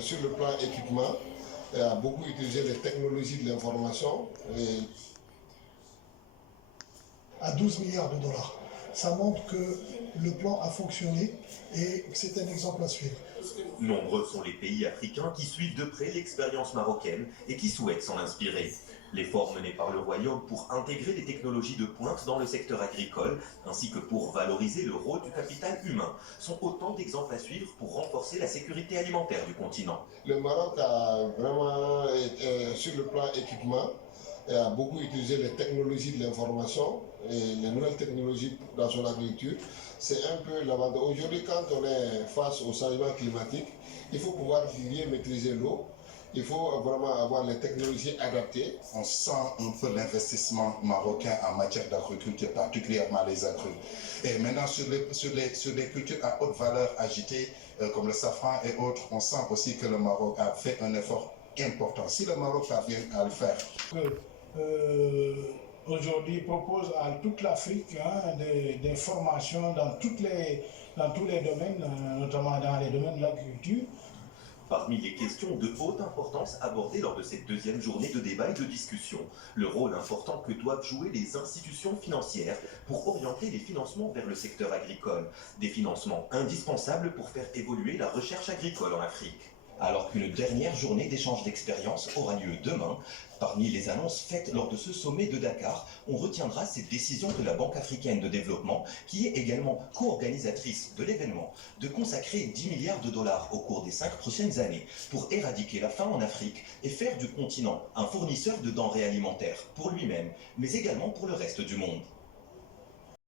sur le plan équipement, a beaucoup utilisé les technologies de l'information. À 12 milliards de dollars. Ça montre que le plan a fonctionné et que c'est un exemple à suivre. Nombreux sont les pays africains qui suivent de près l'expérience marocaine et qui souhaitent s'en inspirer. L'effort mené par le Royaume pour intégrer des technologies de pointe dans le secteur agricole, ainsi que pour valoriser le rôle du capital humain, sont autant d'exemples à suivre pour renforcer la sécurité alimentaire du continent. Le Maroc a vraiment, sur le plan équipement, a beaucoup utilisé les technologies de l'information et les nouvelles technologies dans son agriculture. C'est un peu l'avantage. Aujourd'hui, quand on est face au changement climatique, il faut pouvoir bien maîtriser l'eau. Il faut vraiment avoir les technologies adaptées. On sent un peu l'investissement marocain en matière d'agriculture, particulièrement les agrumes. Et maintenant, sur les cultures à haute valeur ajoutée, comme le safran et autres, on sent aussi que le Maroc a fait un effort important. Si le Maroc parvient à le faire. Aujourd'hui, propose à toute l'Afrique des formations dans tous les domaines, notamment dans les domaines de l'agriculture. Parmi les questions de haute importance abordées lors de cette deuxième journée de débat et de discussion, le rôle important que doivent jouer les institutions financières pour orienter les financements vers le secteur agricole, des financements indispensables pour faire évoluer la recherche agricole en Afrique. Alors qu'une dernière journée d'échange d'expériences aura lieu demain, parmi les annonces faites lors de ce sommet de Dakar, on retiendra cette décision de la Banque africaine de développement, qui est également co-organisatrice de l'événement, de consacrer 10 milliards de dollars au cours des 5 prochaines années pour éradiquer la faim en Afrique et faire du continent un fournisseur de denrées alimentaires pour lui-même, mais également pour le reste du monde.